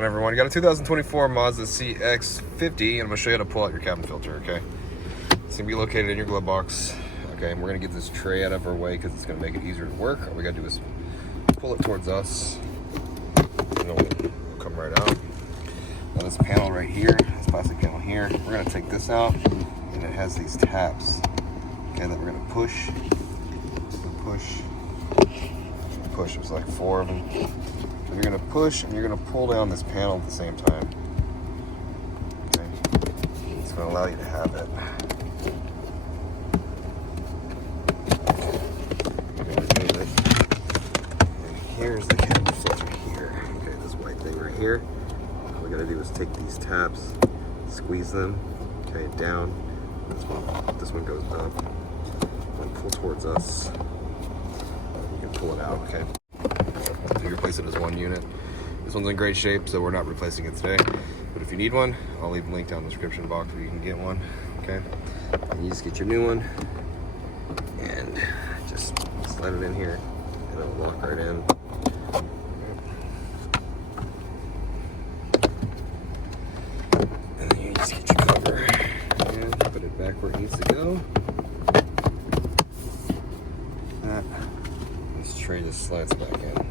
on, everyone? You got a 2024 Mazda CX50, and I'm going to show you how to pull out your cabin filter, okay? It's going to be located in your glove box, okay? And we're going to get this tray out of our way because it's going to make it easier to work. All we got to do is pull it towards us, and it'll come right out. Now this panel right here, this plastic panel here, we're going to take this out, and it has these tabs, okay, that we're going to push, push. There's like 4 of them. So you're going to push and you're going to pull down this panel at the same time. Okay. It's going to allow you to have it. Okay, remove it. And here's the cabin filter here. Okay, this white thing right here. All we got to do is take these tabs, squeeze them, okay, down. This one goes up. And pull towards us. You can pull it out, okay? So you replace it as one unit. This one's in great shape, so we're not replacing it today. But if you need one, I'll leave a link down in the description box where you can get one, okay? And you just get your new one and just slide it in here and it'll lock right in. And then you just get your cover and put it back where it needs to go. This tray just slides back in.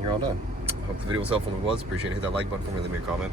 You're all done. I hope the video was helpful. If it was, appreciate it. Hit that like button for me, leave me a comment.